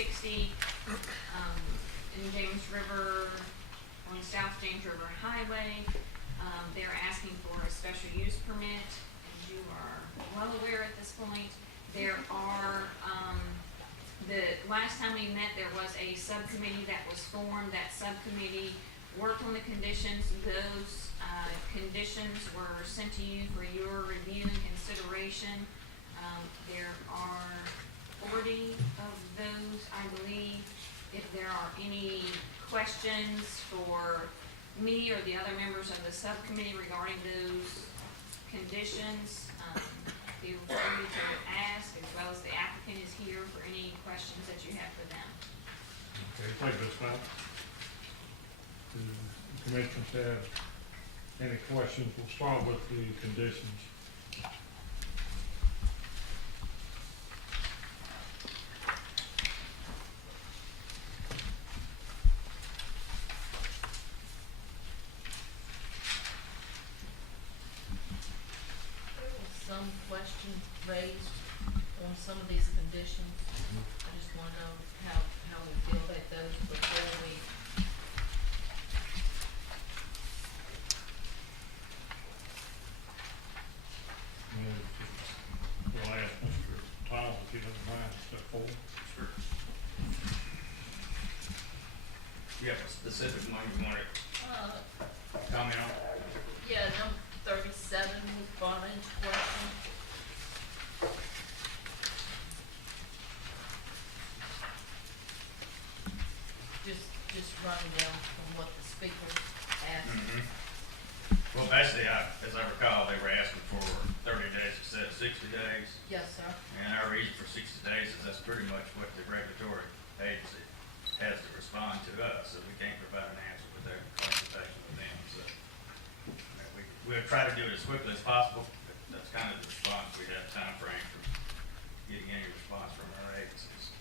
60, in James River, on South James River Highway. They're asking for a special use permit, as you are well aware at this point. There are, the last time we met, there was a subcommittee that was formed. That subcommittee worked on the conditions. Those conditions were sent to you for your review and consideration. There are 40 of those, I believe. If there are any questions for me or the other members of the subcommittee regarding those conditions, feel free to ask, as well as the applicant is here for any questions that you have for them. Okay, thank you, Ms. Brown. Do the commissioners have any questions? We'll start with the conditions. Some question raised on some of these conditions. I just want to know how we feel about those before we. We'll ask Mr. Tyler if he doesn't mind to step forward. Sure. You have a specific one you want to comment on? Yeah, number 37 was brought into question. Just running down from what the speaker asked. Mm-hmm. Well, basically, as I recall, they were asking for 30 days instead of 60 days. Yes, sir. And our reason for 60 days is that's pretty much what the regulatory agency has to respond to us, so we can't provide an answer without consultation with them. So we'll try to do it as quickly as possible. But that's kind of the response we have, time frame for getting any response from our agencies.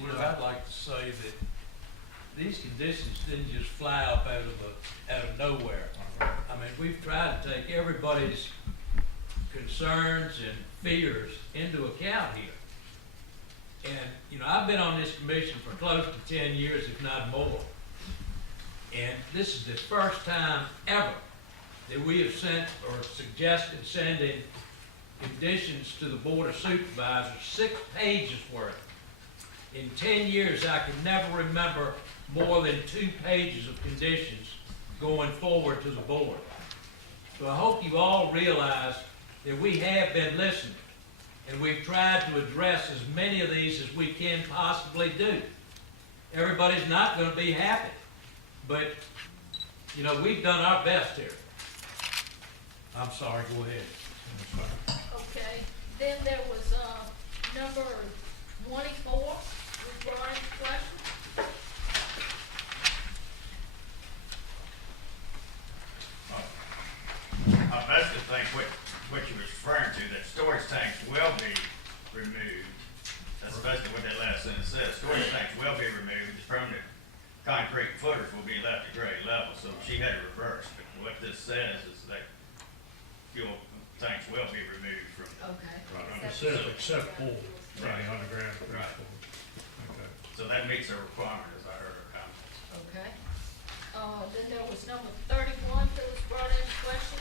You know, I'd like to say that these conditions didn't just fly up out of nowhere. I mean, we've tried to take everybody's concerns and fears into account here. And, you know, I've been on this commission for close to 10 years, if not more. And this is the first time ever that we have sent or suggested sending conditions to the Board of Supervisors, 6 pages worth. In 10 years, I can never remember more than 2 pages of conditions going forward to the board. So I hope you all realize that we have been listening, and we've tried to address as many of these as we can possibly do. Everybody's not going to be happy, but, you know, we've done our best here. I'm sorry, go ahead. Okay, then there was, number 24, was brought into question. I basically think what you were referring to, that storage tanks will be removed. That's basically what that last sentence says. Storage tanks will be removed. The permanent concrete footers will be left at grade level. So she had it reversed. But what this says is that fuel tanks will be removed from. Okay. Right, it says except for any underground. Right. Okay. So that meets our requirement, as I heard her comments. Okay. Then there was number 31 that was brought into question.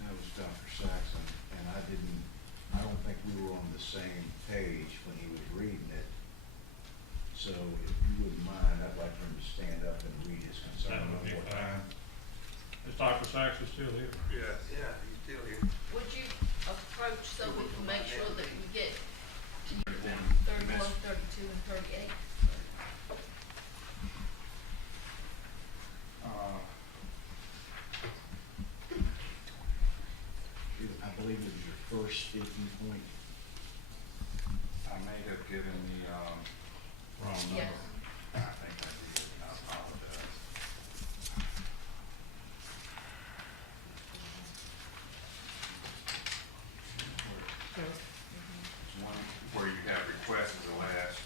That was Dr. Saxon, and I don't think we were on the same page when he was reading it. So if you wouldn't mind, I'd like for him to stand up and read his concern That would one be more fine. time. Is Dr. Saxon still here? Yes. Yeah, he's still here. Would you approach so we can make sure that we get 31. 31, 32, and 38? I believe it was your first speaking point. I may have given the, Wrong number. Yes. I think I did, and I apologize. It's one where you have request as the last,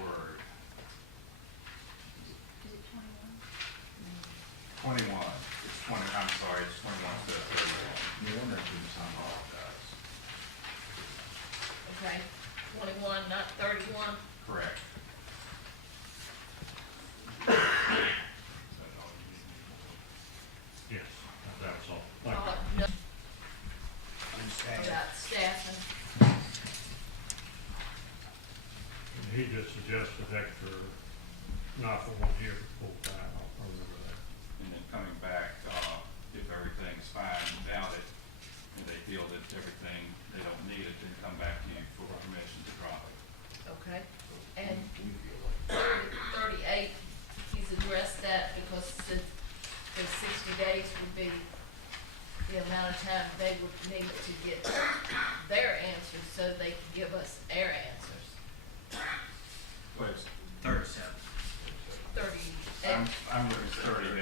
word. Is it 21? 21, it's 20, I'm sorry, it's request of extra, not for 1 year, but full time, I remember that. And then coming back, if everything's fine, now that they feel that everything, they don't need it, then come back to you for permission to drop it. Okay, and We feel like 38, he's addressed that because the 60 days would be the amount of time they would need to get their answers so they can give us their answers. But it's, 37. 38, I'm looking at 38.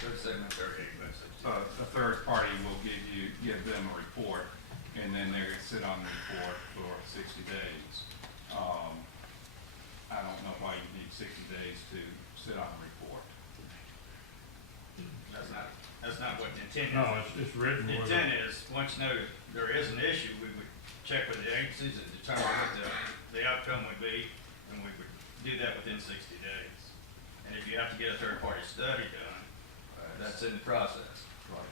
Thirty-seven and 38, basically. A third party will give them a report, and then they're gonna sit on the report for 60 days. I don't know why you need 60 days to sit on a report. That's not what the intent is. No, it's written. The where intent is, once you know there is an issue, we would check with the agencies and determine what the outcome would be, and we would do that within 60 days. And if you have to get a third-party study done, that's in the process. Right.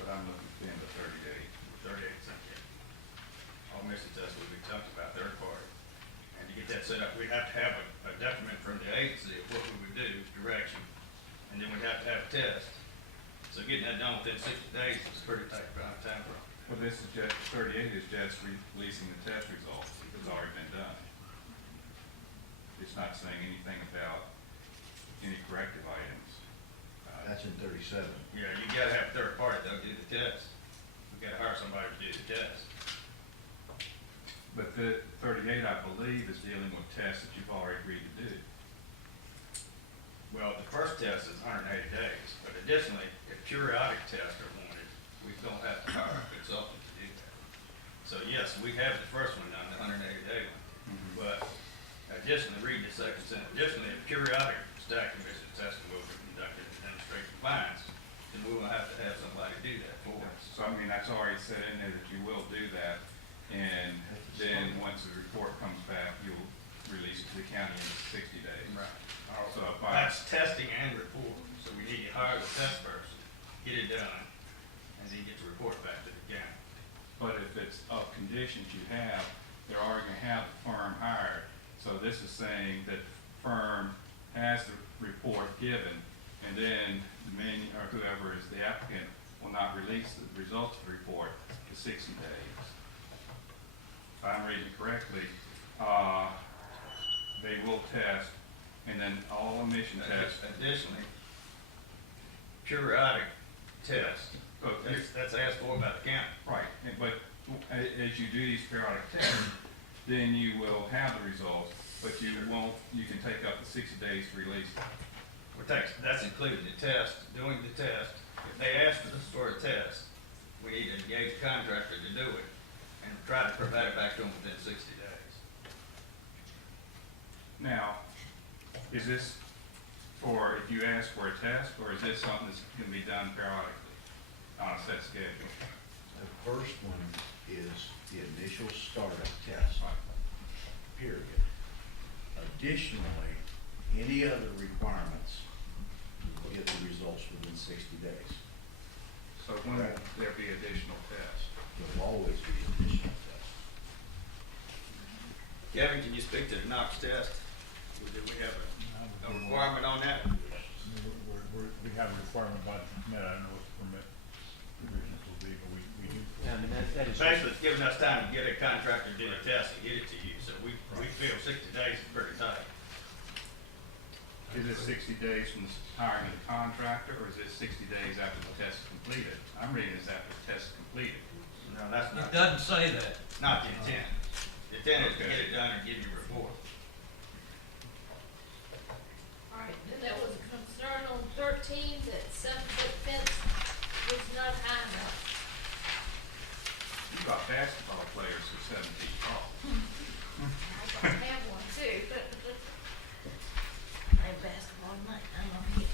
But I'm looking at the end of 30 days. 38 something. All mission tests would be talked about third party. And to get that set up, we'd have to have a document from the agency of what we would do, direction, and then we'd have to have a test. So getting that done within 60 days is a pretty tight time frame. Well, this is just, 38 is just releasing the test results. It's already been done. It's not saying anything about any corrective items. that's in 37. Yeah, you gotta have a third party that'll do the test. We gotta hire somebody to do the test. But the 38, I believe, is dealing with tests that you've already agreed to do. Well, the first test is 180 days, but additionally, if periodic tests are wanted, we don't have to hire a consultant to do that. So yes, we have the first one done, the 180-day one, but additionally, read the second sentence, additionally, if periodic staff commission testing will be conducted to demonstrate compliance, then we will have to have somebody do that for us. So, I mean, that's already said in there that you will do that, and then once the report comes back, you'll release it to the county in 60 days. Right. So if I, That's testing and report, so we need to hire the test person, get it done, and then get the report back to the county. but if it's of conditions you have, they're already gonna have the firm hired. So this is saying that the firm has the report given, and then the man, or whoever is the applicant, will not release the results of the report for 60 days. If I'm reading it correctly, they will test, and then all emission tests. Additionally, periodic test, But that's asked for by the county. right, but as you do these periodic tests, then you will have the results, but you won't, you can take up to 60 days to release it. That's included the test, doing the test. If they ask us for a test, we need to engage a contractor to do it and try to provide it back to them within 60 days. Now, is this for, if you ask for a test, or is this something that's gonna be done periodically on a set schedule? The first one is the initial startup test, period. Additionally, any other requirements will get the results within 60 days. So when will there be additional tests? There'll always be additional tests. Kevin, can you speak to the NOx test? Do we have a requirement on that? We have a requirement by the permit, I don't know what the permit provisions will be, but we do. Yeah, I mean, that is. Basically, it's giving us time to get a contractor to do the test and get it to you, so we feel 60 days is pretty tight. Is it 60 days from the hiring of the contractor, or is it 60 days after the test is completed? I'm reading this after the test is completed. No, that's It not, doesn't say that. not the intent. The intent is to Okay. get it done and give you a report. all right, then there was a concern on 13 that 7-foot fence was not high enough. You've got basketball players who are 7 feet tall. I have one too. I have basketball tonight, I'm on it.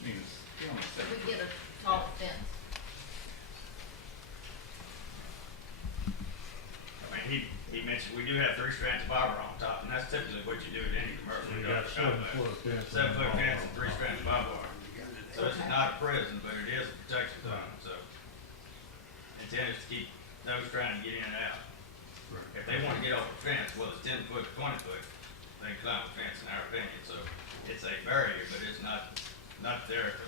I mean, it's still only 7 We feet. get a tall fence. I mean, he mentioned, we do have 3 strands of fiber on top, and that's typically what you do in any commercial. We got 7 foot fence. 7 foot fence and 3 strands of barbed wire. So So this is not a prison, but it is a protection zone, so. Intent is to keep those trying to get in and out. If they wanna get over the fence, well, it's 10 foot, 20 foot, they can climb the fence in our opinion, so it's a barrier, but it's not there to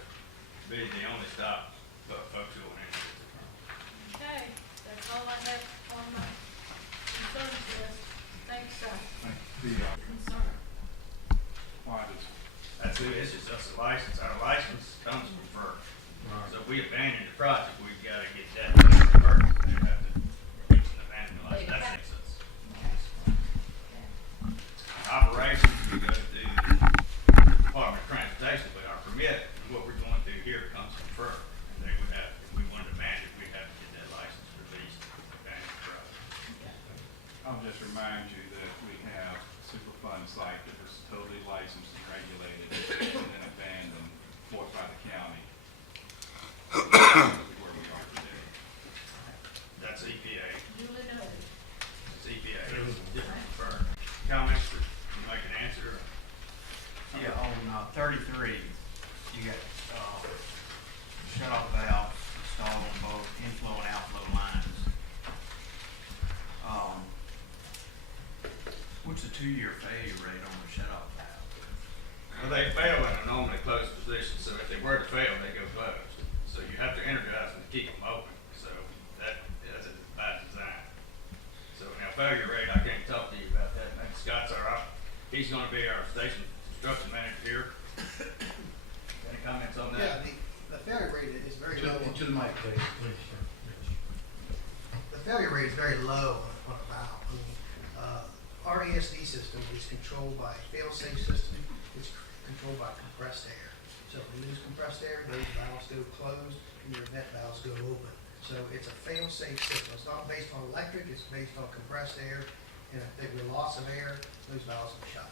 be the only stop for folks going in. Okay, that's all I have on my concerns list. Thanks, sir. Concern. Why does, That's it, it's just us a license, our license comes from FERC. So if we abandon the project, we've gotta get that from FERC, they have to abandon the license, that makes sense. Operations, we go through the Department of Transportation, but our permit, what we're going through here comes from FERC. And they would have, if we wanted to abandon it, we'd have to get that license released to abandon the project. I'll just remind you that we have a Superfund site that was totally licensed and regulated and then abandoned, bought by the county. Where we are today. That's EPA, Duly noted. it's EPA, it's different from FERC. Comments, that you make an answer? Yeah, on 33, you got shut-off valves installed on both inflow and outflow lines. What's the 2-year failure rate on the shut-off valve? Well, they fail in a normally closed position, so if they were to fail, they go closed. So you have to energize them to keep them open, so that's by design. So now failure rate, I can't talk to you about that, maybe Scott's he's gonna be our station construction manager here. Any comments on Yeah, that? the failure rate is very low. To the mic, please. The failure rate is very low on a valve. I mean, our ESD system is controlled by a fail-safe system. It's controlled by compressed air. So if we lose compressed air, those valves go closed and your vent valves go open. So it's a fail-safe system. It's not based on electric, it's based on compressed air. And if there's a loss of air, those valves will shut.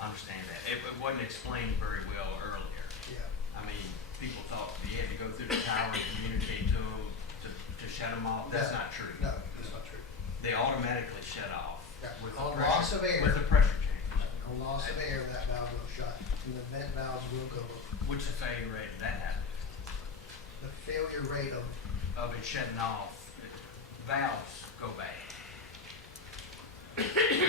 I understand that. It wasn't explained very well earlier. Yeah. I mean, people thought you had to go through the tower and communicate to them to shut them off. That's No. not true. No, that's not true. They automatically shut off Yeah. with On the loss pressure, of air. with the pressure change. On loss of air, that valve will shut and the vent valves will go open. What's the failure rate of that happen? The failure rate Of it shutting off, valves go bad.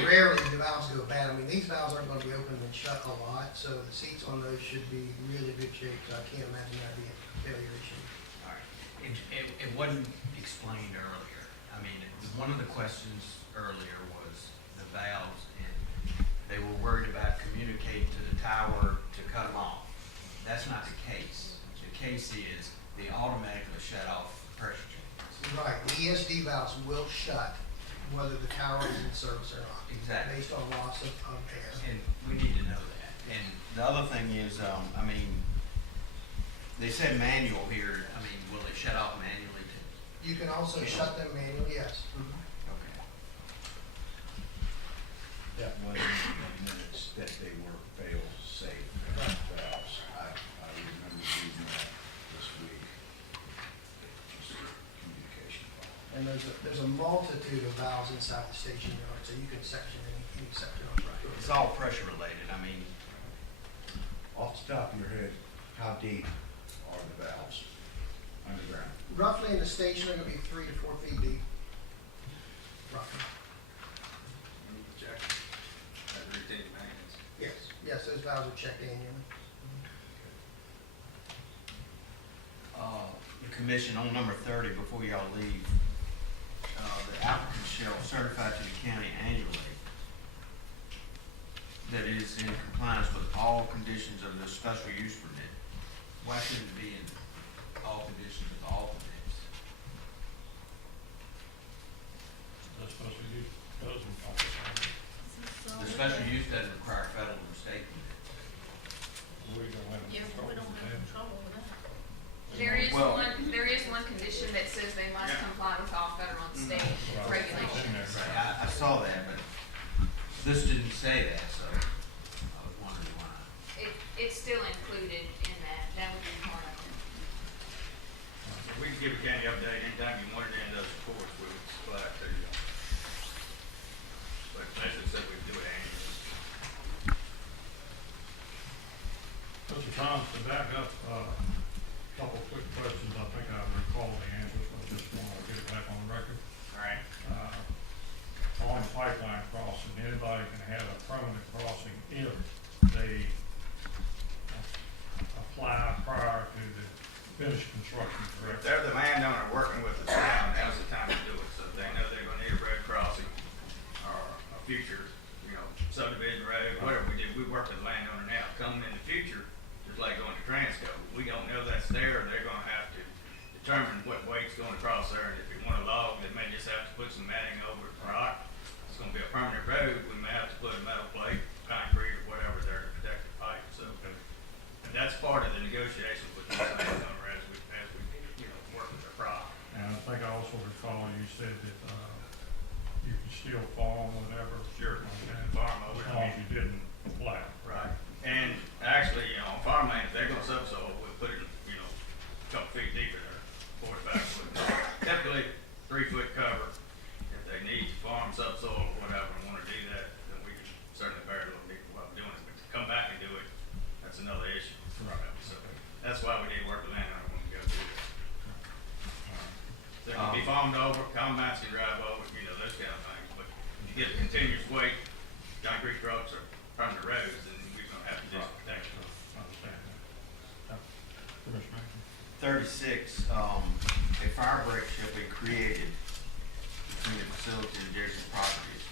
rarely the valves go bad. I mean, these valves aren't gonna be open and shut a lot, so the seats on those should be really good shape, so I can't imagine that being a failure issue. All right. It wasn't explained earlier. I mean, one of the questions earlier was the valves, and they were worried about communicating to the tower to cut them off. That's not the case. The case is they automatically shut off pressure changes. Right, the ESD valves will shut whether the tower is in service or not. Exactly. Based on loss of air. And we need to know that. And the other thing is, I mean, they said manual here. I mean, will it shut off manually too? You can also shut them manually, yes. Okay. That wasn't in the minutes that they were fail-safe valves. I remember reading that this week. Just communication problem. And there's a multitude of valves inside the station yard, so you can section any section on right. It's all pressure related. I mean, Off the top of your head, how deep are the valves underground? Roughly in the station, they're gonna be 3 to 4 feet deep. Roughly. Check. That routine maintenance. Yes, those valves are checked annually. the commission on number 30, before y'all leave, the applicant shall certify to the county annually that it is in compliance with all conditions of the special use permit. Why shouldn't it be in all conditions of all permits? That's supposed to be, doesn't. The special use doesn't require federal and state permits. We don't have. Yeah, we don't have control over that. Well- There is one condition that says they must comply with all federal and state regulations. Right, I saw that, but this didn't say that, so I was wondering why. It's still included in that would be part of it. We can give a county update anytime you want it in those reports, we would supply it to you. But basically said we'd do it annually. Mr. Thomas, to back up, finish construction, If correct? they're the landowner working with the town, now's the time to do it, so if they know they're gonna need a road crossing or a future, subdivision road, whatever we do, we work with the landowner now. Coming in the future, just like going to Transco, we don't know that's there, they're gonna have to determine what weight's going across there, and if we want a log, they may just have to put some matting over it, rock. It's gonna be a permanent road, we may have to put a metal plate, concrete, or whatever there to protect the pipe, so. And that's part of the negotiations with the landowner as we, work with the crop. And I think I also recall you said that, you could still farm whatever. Sure. And Farm over, as long as you didn't plow. Right. And actually, on farmland, if they're gonna subsoil, we'll put it, a couple feet deeper there, 4 to 5 foot. Typically, 3-foot cover. If they need to farm subsoil or whatever and wanna do that, then we can certainly bear a little deeper while we're doing it. But to come back and do it, that's another issue. Right. So, that's why we need to work with landowner when we go do that. They can be farmed over, combines can drive over, those kind of things, but if you get continuous weight, concrete trucks or permanent roads, then we're gonna have to do some protection. I understand that. Commissioner Mackey? 36, a fire break shall be created between the facility and adjacent properties.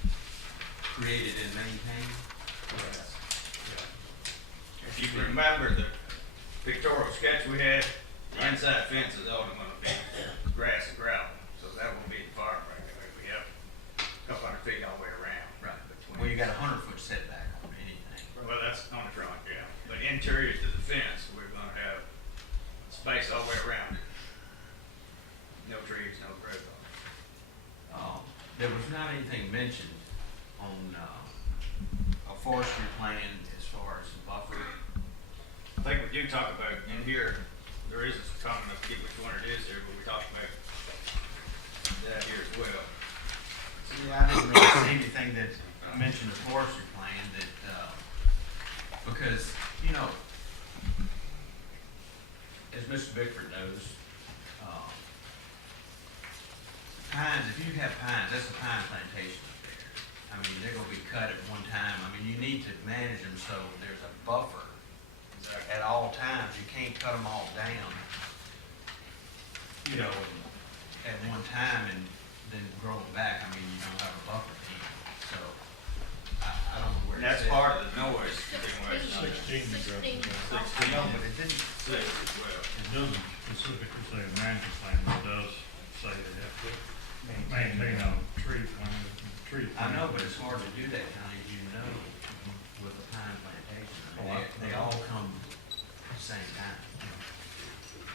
Created and maintained? Yes. If you remember the pictorial sketch we had, the inside fence is only gonna be grass and gravel, so that will be the fire break. We have a couple hundred feet all the way around. Right. Between. Well, you got a 100-foot setback on anything. Well, that's on the front, yeah. But interior to the fence, we're gonna have space all the way around it. No trees, no growth on it. There was not anything mentioned on a forestry plan as far as the buffer. I think we do talk about in here, there is a comment, I forget which one it is here, but we talked about that here as well. Yeah, I didn't really see anything that mentioned the forestry plan that, because, as Mr. Bickford knows, pines, if you have pines, that's a pine plantation up there. I mean, they're gonna be cut at one time. I mean, you need to manage them so there's a buffer Exactly. at all times. You can't cut them all down, at one time and then grow them back. I mean, you don't have a buffer then. So, I don't know where And it's that's at. part of the noise attenuation. 16 addresses that. I know, but it didn't, 6 as well. It doesn't specifically say a management plan, but it does say they have to maintain a tree plan. I know, but it's hard to do that, Connie, as you know, with a pine plantation. I mean, they all come at the same time.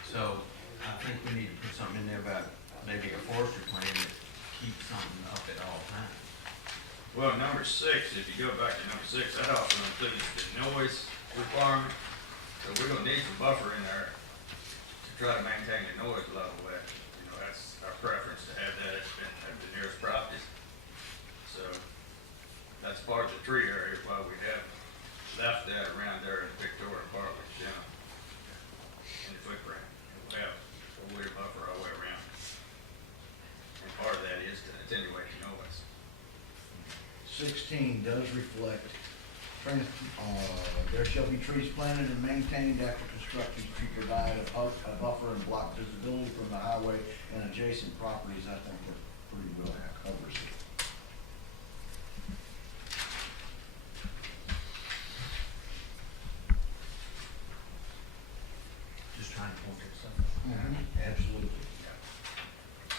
So, I think we need to put something in there about maybe a forestry plan that keeps something up at all times. Well, number 6, if you go back to number 6, that also includes the noise requirement. So we're gonna need some buffer in there to try to maintain the noise level. That's our preference to have that at the nearest properties. So that's part of the tree area, why we have left that around there in the pictorial part, which, in the footprint. We'll have a weird buffer all the way around. And part of that is to attenuate the noise. 16 does reflect, there shall be trees planted and maintained after construction to provide a buffer and block visibility from the highway and adjacent properties. I think that pretty well covers it. Just trying to point at something. Absolutely.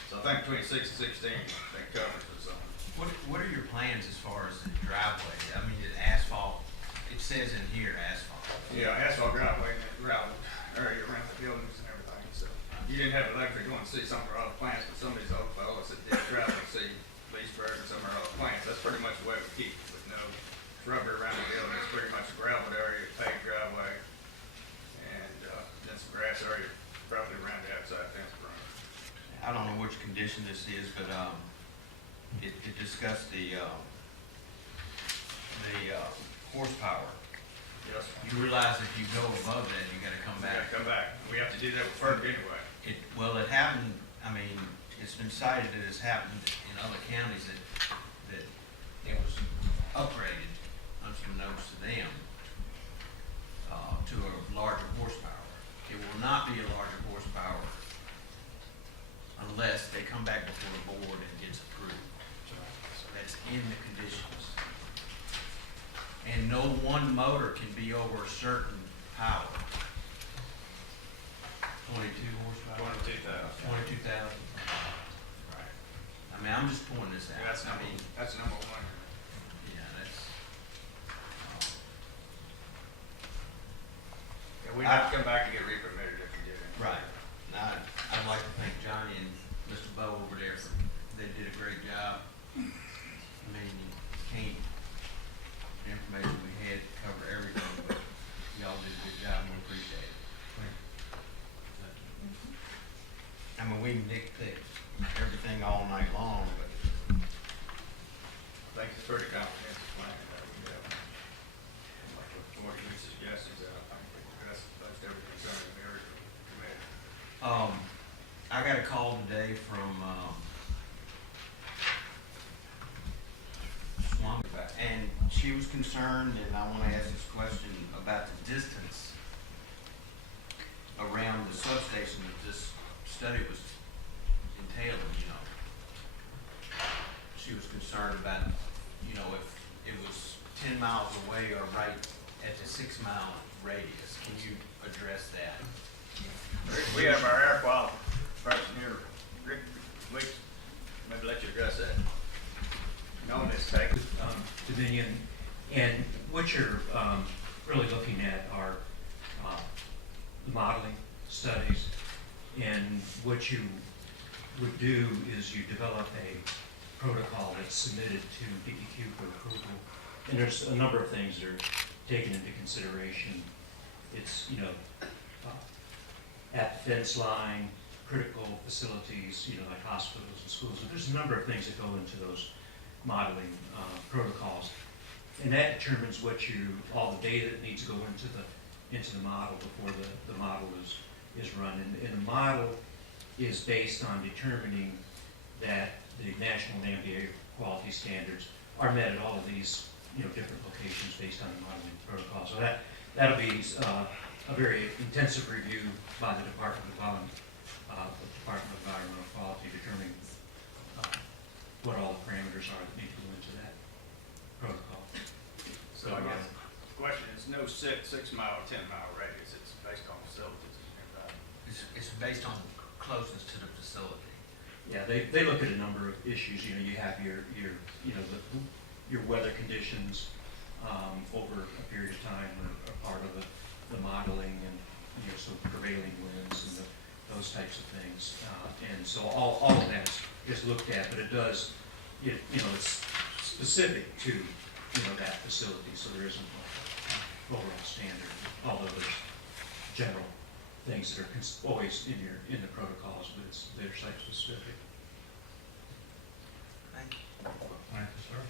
So I think between 6 and 16, that covers it, so. What are your plans as far as the driveway? I mean, the asphalt, it says in here asphalt. Yeah, asphalt driveway and that gravel area around the buildings and everything, so. You didn't have the luxury to go and see some of our other plants, but some of these other fellows that did travel and see Leesburg and some of our other plants, that's pretty much the way we keep it, with no shrubbery around the building. It's pretty much a gravel area, paved driveway, and, then some grass area probably around the outside fence perimeter. I don't know which condition this is, but, it discussed the horsepower. Yes. You realize if you go above that, you gotta come We gotta back. come back. We have to do that with FERC anyway. It happened, I mean, it's been cited that it's happened in other counties that it was upgraded, unbeknownst to them, to a larger horsepower. it will not be a larger horsepower unless they come back before the board and gets approved. So that's in the conditions. And no one motor can be over a certain power. 22 horsepower? 22,000. 22,000. Right. I mean, I'm just pulling this out. That's I mean, number one. yeah, that's, Yeah, we'd have to come back and get re-permitted if we did it. right. Now, I'd like to thank Johnny and Mr. Bo over there for, they did a great job. I mean, you can't, the information we had covered everything, but y'all did a good job and we appreciate it. I mean, we nitpick everything all night long, but I think it's pretty comprehensive plan that we have. From what you suggested, I think that's every concern of the area committee. I got a call today from, Swami, and she was concerned, and I wanna ask this question about the distance around the substation that this study was entailing, you know. She was concerned about, you know, if it was 10 miles away or right at the 6 mile radius. Can you address that? We have our air quality person here, Rick, maybe let you address that. Known this take. Dominion, and what you're really looking at are the modeling studies, and what you would do is you develop a protocol that's submitted to DEQ for approval, and there's a number of things that are taken into consideration. It's, you know, at the fence line, critical facilities, you know, like hospitals and schools. So there's a number of things that go into those modeling protocols, and that determines all the data that needs to go into the model before the model is run. And the model is based on determining that the national and ambient air quality standards are met at all of these, you know, different locations based on the modeling protocol. So that'll be a very intensive review by the Department of Environmental Quality, determining what all the parameters are that need to go into that protocol. So I guess the question is no 6 mile or 10 mile radius, it's based on facilities. It's based on closeness to the facility. Yeah, they look at a number of issues. You know, you have your your weather conditions over a period of time are part of the modeling, and you know, so prevailing winds and those types of things. And so all of that is looked at, but it's specific to, you know, that facility. So there isn't an overall standard, although there's general things that are always in the protocols, but they're site specific. Thank you. Thank you, sir.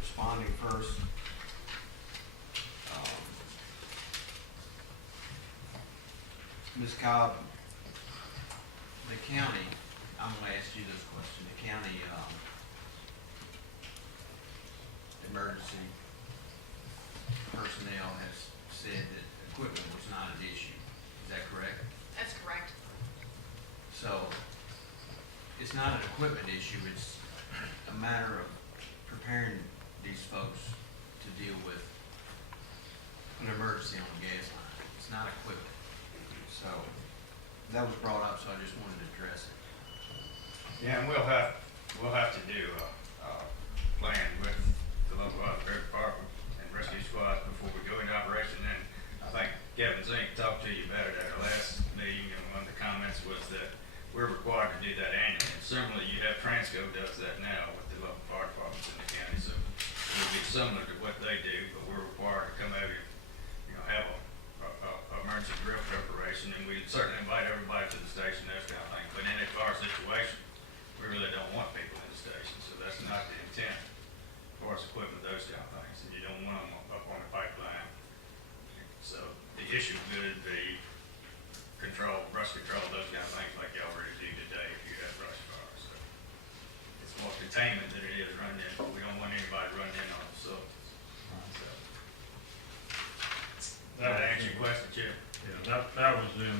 Responding first. Ms. Cobb, the county, I'm gonna ask you this question, the county, emergency personnel has said that equipment was not an issue. Is that correct? That's correct. So, it's not an equipment issue, it's a matter of preparing these folks to deal with an emergency on the gas line. It's not equipment. So, that was brought up, so I just wanted to address it. Yeah, and we'll have to do a plan with the local fire department and rescue squad before we go into operation. And I think Kevin Zink talked to you about it at our last meeting, and one of the comments was that we're required to do that annually. And similarly, you have Transco does that now with the local fire departments in the county, so it'll be similar to what they do, but we're required to come out here, you know, have a emergency drill preparation, and we certainly invite everybody to the station, that kind of thing. But in a fire situation, we really don't want people in the station, so that's not the intent as far as equipment, those kind of things, and you don't want them up on the pipeline. So the issue would be brush control, those kind of things like you already do today if you have brush fires. So it's more containment than it is running in. We don't want anybody running in on the facilities. answer your question, Chip. Yeah, that was in,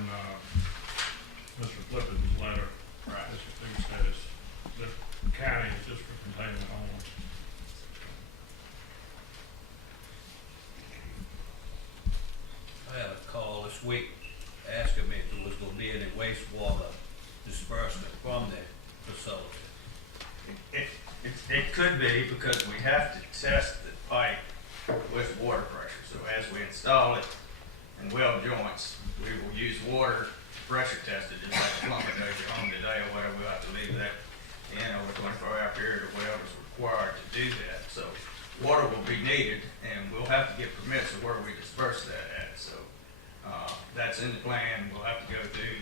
Mr. Flippin's letter. Right. Mr. Flippin said it's, the county is just for containment only. I had a call this week asking me if there was gonna be any wastewater disbursement from the facility. It could be because we have to test the pipe with water pressure. So as we install it in weld joints, we will use water pressure tested, just like a plumber does your home today or whatever. We'll have to leave that in over a 24-hour period or whatever's required to do that. So water will be needed, and we'll have to get permits of where we disperse that at. So that's in the plan. We'll have to go through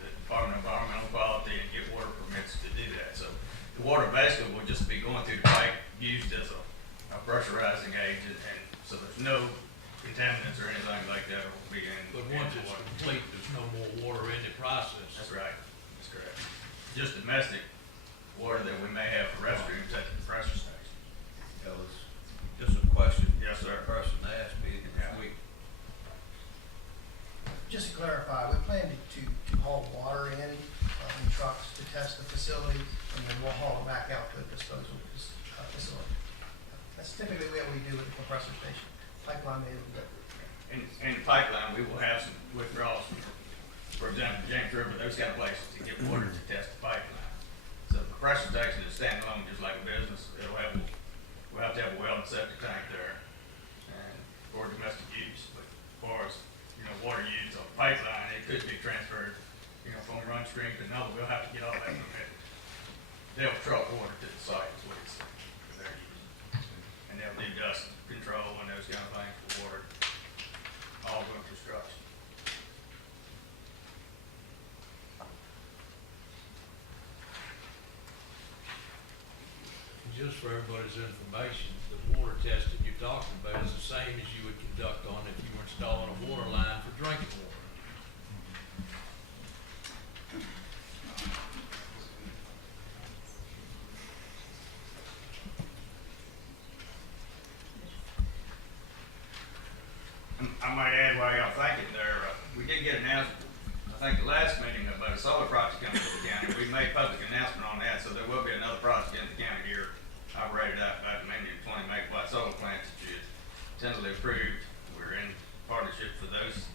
the Department of Environmental Quality and get water permits to do that. So the water basically will just be going through the pipe used as a pressurizing agent, and so there's no contaminants or anything like that will be in. But once it's complete, there's no more water in the process. That's right. That's correct. Just domestic water that we may have for restrooms at the compressor station. That was just a question. Yes, sir. A person asked me this Yeah. week. Just to clarify, we plan to haul water in trucks to test the facility, and then we'll haul it back out to the disposal facility. That's typically what we do with the compressor station. Pipeline may be different. In the pipeline, we will have some withdrawals from, for example, James River, those kind of places to get water to test the pipeline. So the compressor station is standalone, just like a business. We'll have to have a well and septic tank there, and for domestic use. But as far as, water use on the pipeline, it could be transferred, from one stream to another. We'll have to get all that permitted. They'll truck water to the site is what it's for their use. And they'll do dust control and those kind of things for water, all doing construction. Just for everybody's information, the water test that you're talking about is the same as you would conduct on if you were installing a water line for drinking water. I might add while y'all thinking there, we did get an announcement, I think the last meeting about a solar project coming to the county. We made public announcement on that, so there will be another project in the county here. I've rated out about maybe 20 megawatt solar plants that you tentatively approved. We're in partnership for those.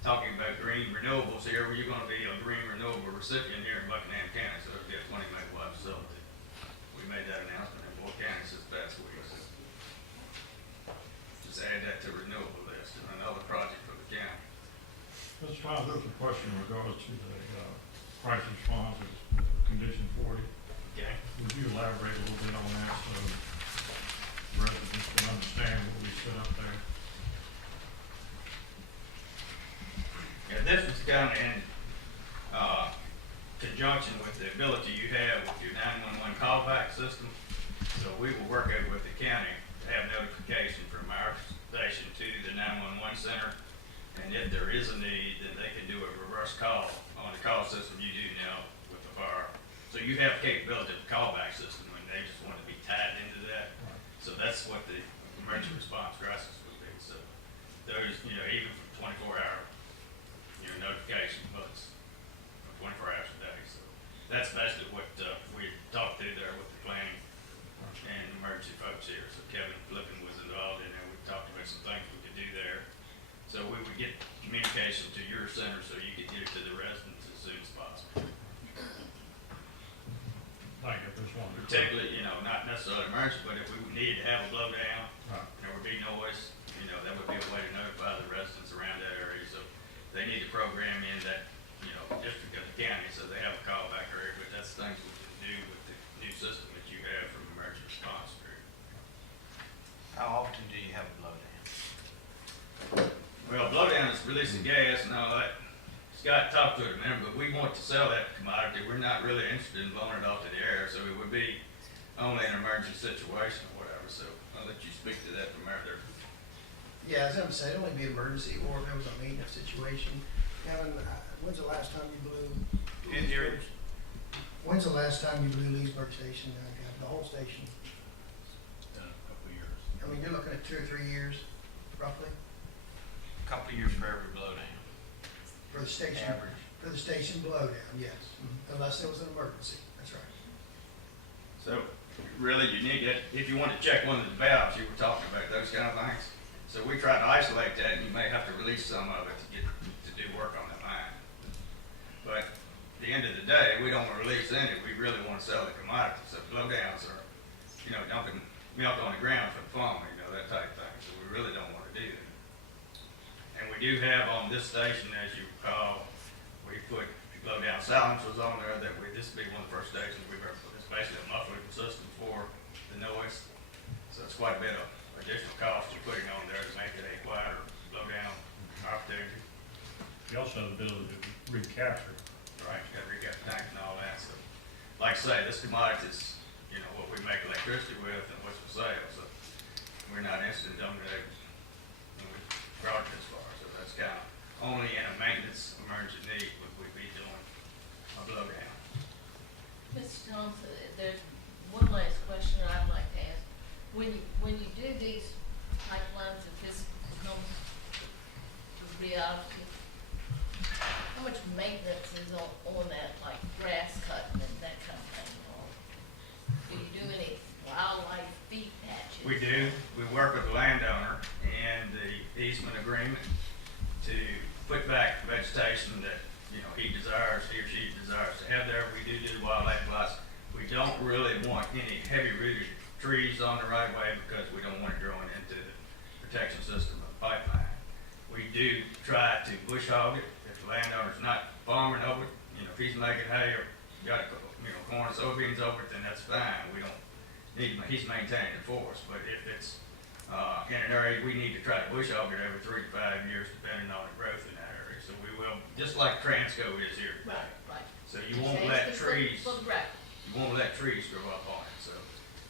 Talking about green renewables here, you're gonna be a green renewable recipient here in Buckingham County, so it'll be a 20 megawatt facility. We made that announcement in Boyle County since last week. So just add that to renewable list and another project for the county. Mr. Miles, there's a question in regards to the, price responses, condition 40. Okay. Would you elaborate a little bit on that so residents can understand what we set up there? Yeah, this is done in conjunction with the ability you have with your 911 callback system. So we will work over with the county to have notification from our station to the 911 center. And if there is a need, then they can do a reverse call on the call system you do now with the fire. So you have capability of the callback system, and they just want to be tied into that. So that's what the emergency response crisis would be. So those, even for 24-hour, notification buttons, 24 hours a day. So that's basically what we talked through there with the planning and emergency folks here. So Kevin Flippin was involved in there. We talked about some things we could do there. So we would get communication to your center so you could get it to the residents as soon as possible. Like if there's one. Particularly, not necessarily emergency, but if we needed to have a blowdown, Right. there would be noise, that would be a way to notify the residents around that area. So they need to program in that, district of the county so they have a callback area, but that's things we can do with the new system that you have from emergency response group. How often do you have a blowdown? Well, blowdown is releasing gas and all that. Scott talked to it a minute, but we want to sell that commodity. We're not really interested in blowing it off to the air, so it would be only an emergency situation or whatever. So I'll let you speak to that from there. Yeah, as I said, it'd only be emergency or if it was a maintenance situation. Kevin, when's the last time you blew? Didn't hear it. When's the last time you blew Leesburg Station, the whole station? In a couple of years. I mean, you're looking at 2 or 3 years, roughly? couple of years for every blowdown, For the station, average. for the station blowdown, yes, unless there was an emergency, that's right. So really, you need that, if you want to check one of the valves you were talking about, those kind of things. So we try to isolate that, and you may have to release some of it to do work on the line. But at the end of the day, we don't want to release any, we really want to sell the commodity. So blowdowns are, dumping milk on the ground for the farmer, that type of thing. So we really don't want to do that. And we do have on this station, as you recall, we put blowdown silencers on there this will be one of the first stations we've ever put. It's basically a muffling system for the noise. So it's quite a bit of additional cost you're putting on there to make it a quieter blowdown opportunity. You also have the ability to recapture. Right, you gotta recap the tank and all that. So, like I say, this commodity is, what we make electricity with and what's for sale. So we're not interested in dumping it. We brought it this far. So that's kind of only in a maintenance emergency need would we be doing a blowdown. Mr. Johnson, there's one last question I'd like to ask. When you do these pipelines, if this becomes a reality, how much maintenance is on that, like grass cutting and that kind of thing? Or do you do any wildlife feed patches? We do. We work with the landowner and the easement agreement to put back vegetation that, he or she desires to have there. We do wildlife plots. We don't really want any heavy rooted trees on the right of way because we don't want it growing into the protection system of the pipeline. We do try to bush hog it. If the landowner's not farming over it, if he's making hay or got, corn or soybeans over it, then that's fine. We don't need, he's maintaining it for us. But if it's in an area, we need to try to bush hog it every 3 to 5 years, depending on the growth in that area. So we will, just like Transco is here. Right, right. So you won't let trees, For the grass. you won't let trees grow up on it. So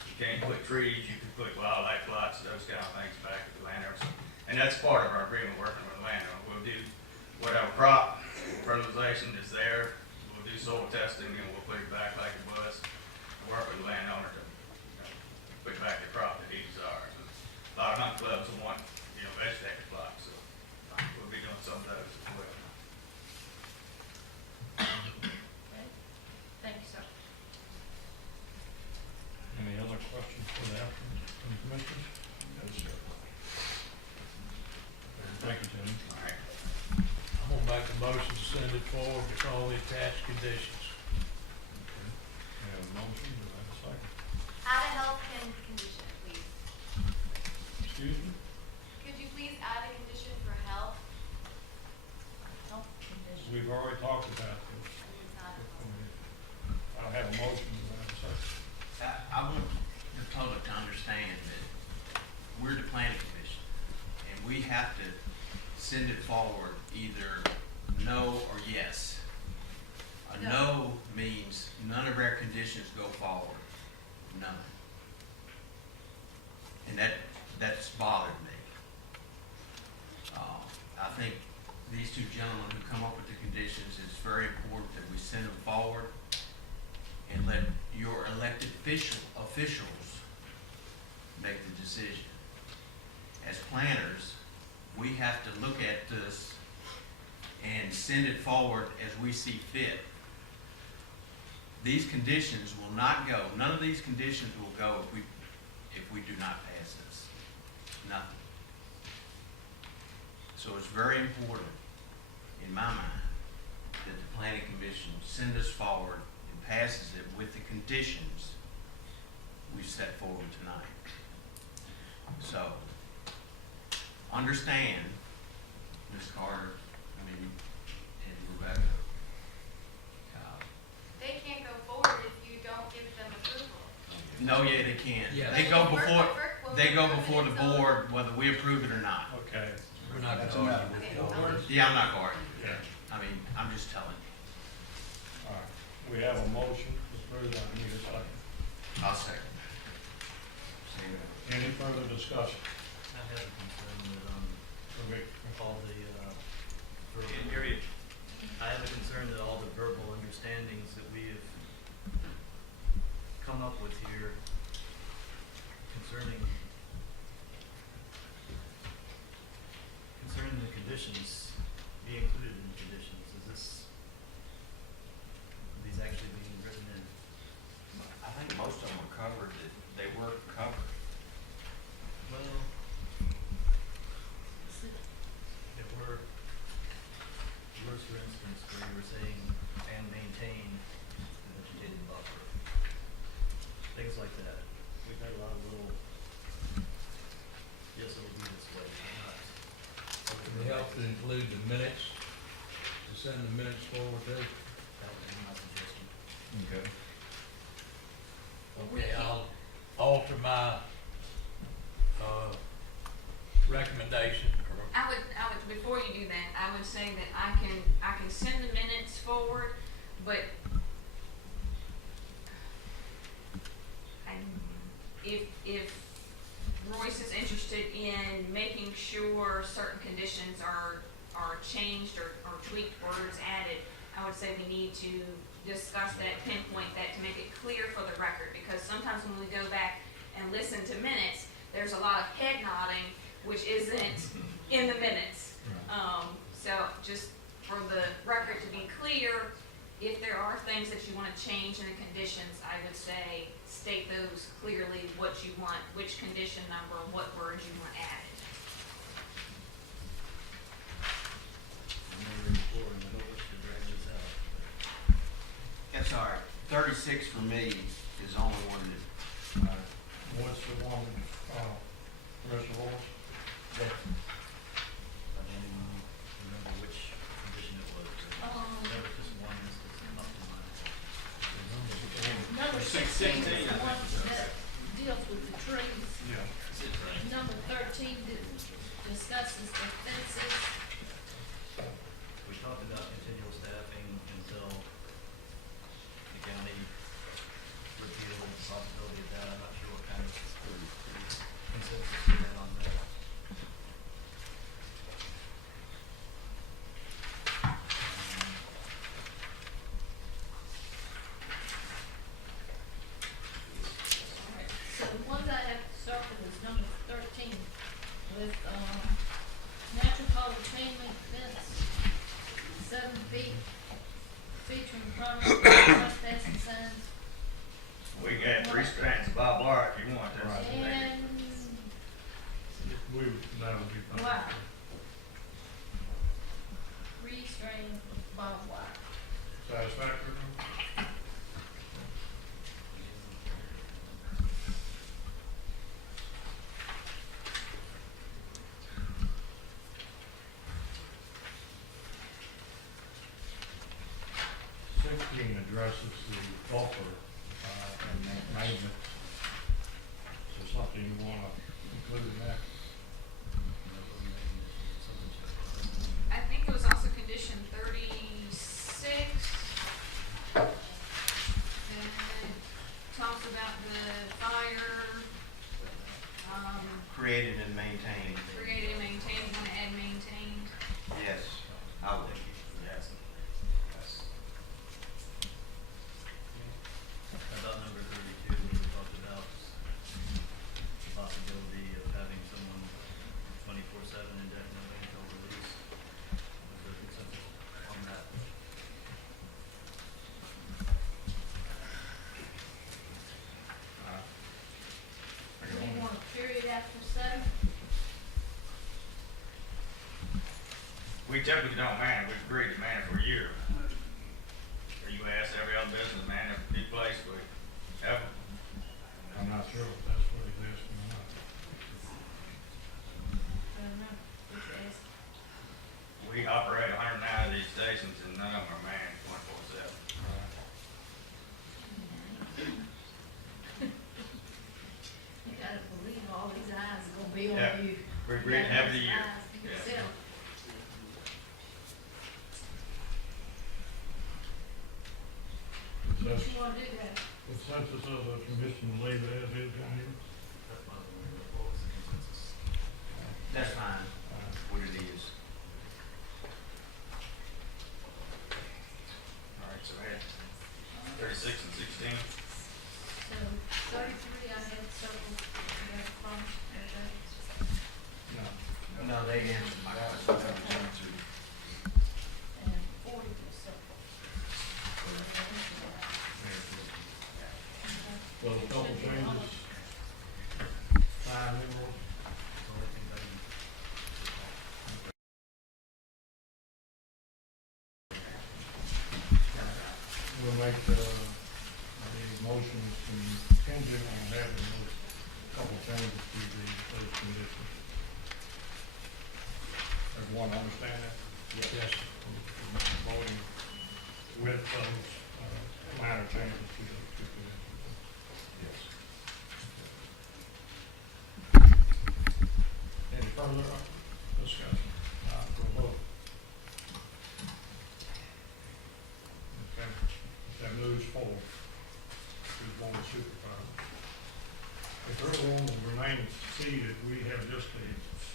you can't put trees, you can put wildlife plots, those kind of things back at the landowners. And that's part of our agreement working with the landowner. We'll do whatever crop fertilization is there. We'll do soil testing and we'll put it back like it was. Work with the landowner to put back the crop that he desires. A lot of hunt clubs will want, vegetative plots, so we'll be doing some of those as well. Okay. Thank you, sir. Any other questions for the applicant from the commissioners? No, sir. Thank you, Tim. All right. I'm gonna make a motion to send it forward with all the attached conditions. We have a motion, do I have a second? Add a health condition, please. Excuse me? Could you please add a condition for health? Health conditions. We've already talked about this. I have a motion, do I have a second? I want the public to understand that we're the planning commission, and we have to send it forward either no or yes. A no means none of our conditions go forward, none. And that's bothered me. I think these two gentlemen who come up with the conditions, it's very important that we send them forward and let your elected officials make the decision. As planners, we have to look at this and send it forward as we see fit. These conditions will not go, none of these conditions will go if we do not pass this. Nothing. So it's very important, in my mind, that the planning commission send us forward and passes it with the conditions we've set forward tonight. So, understand, Ms. Carter, and Rebecca, They can't go forward if you don't give them approval. no, yeah, they can. Yeah. They go Work before, will they go approve it before the until- board, whether we approve it or not. Okay, we're not That's gonna enough. argue with Okay, y'all. Yeah, I'm not arguing. Yeah. I'm just telling you. All right, we have a motion to approve, I need a second. I'll second. Any further discussion? I have a concern that, Okay. all the, I have a concern that all the verbal understandings that we have come up with here concerning the conditions conditions, be included in the conditions, is this, are these actually being written in? I think most of them were covered, that they were covered. Well, there were, for instance, where you were saying, and maintain the vegetated buffer. Things like that. We've had a lot of little, yes, it'll be this way, but not. Would it help to include the minutes, to send the minutes forward to? That would be my suggestion. Okay. Okay, I'll alter my, recommendation, or I would, before you do that, I would say that I can send the minutes forward, but if Royce is interested in making sure certain conditions are changed or tweaked, words added, I would say we need to discuss that, pinpoint that to make it clear for the record, because sometimes when we go back and listen to minutes, there's a lot of head nodding, which isn't in the minutes. So just for the record to be clear, if there are things that you want to change in the conditions, I would say state those clearly, what you want, which condition number, what words you want added. I'm never before, and I don't wish to drag this out. That's all right. 36 for me is the only one that, What's the one, reservoirs? I don't even remember which condition it was. but There was just one that's come up to mind. Number 16 is the one that deals with the trees. Yeah. Number 13 discusses the fences. We talked about continual staffing until the county repealed the possibility of that. I'm not sure what kind of consensus we had on that. So the ones I have circled is number 13 with, natural color chain link fence, 7 feet, featuring prominent trespassing signs. We got 3 strands of barbed wire if you want to. And That would be fine. wire. 3 strand barbed wire. Satisfactory? Addresses the buffer, and maintenance. So something you wanna include in that? I think it was also condition 36. And it talks about the fire, created and maintained. created and maintained, you wanna add maintained. Yes, I would. Yes. About number 32, we talked about the possibility of having someone 24/7 indefinitely until release. Was there consensus on that? Do you want a period after 7? We typically don't man it, we've agreed to man it for a year. Or you ask every other business man if any place we ever. I'm not sure if that's what he's asking or not. I don't know. What you ask? We operate 109 of these stations and none of them are manned 24/7. You gotta believe all these eyes are gonna be Yeah. on you. We agreed to have it a year. Eyes, you can Yeah. see 'em. What Consensus, you wanna do there? consensus of the commission to leave it as is in here? That's my opinion. What was the consensus? That's fine, what it is. Alright, so we had 36 and 16. So 33, I had circled, you got from, okay. No. No, they answered my question. That was in make, the motions contingent on having those couple changes to those conditions. Everyone understand that? Yes. Voting with those, minor changes to those two conditions. Yes. Any further discussion? We'll vote. Okay, that moves forward to the Board of Supervisors. If everyone will remain seated, we have just a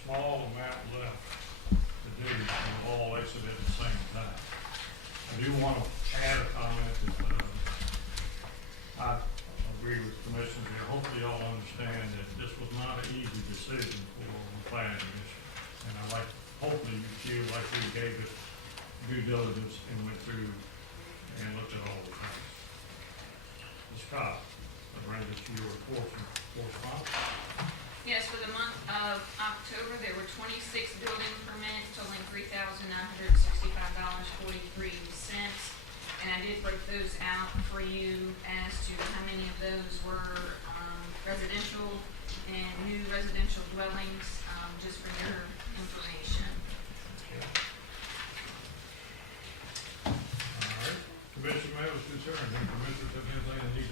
small amount left to do, and we'll all exit at the same time. I do want to add a comment that, I agree with Commissioner here. Hopefully y'all understand that this was not an easy decision for the planning commission. And I like, hopefully you feel like we gave it due diligence and went through and looked at all the things. Ms. Scott, I bring this to your report from correspondence. Yes, for the month of October, there were 26 building permits totaling $3,965.43. And I did break those out for you as to how many of those were residential and new residential dwellings, just for your information. All right, commission matters concerned, and commissioners have anything that needs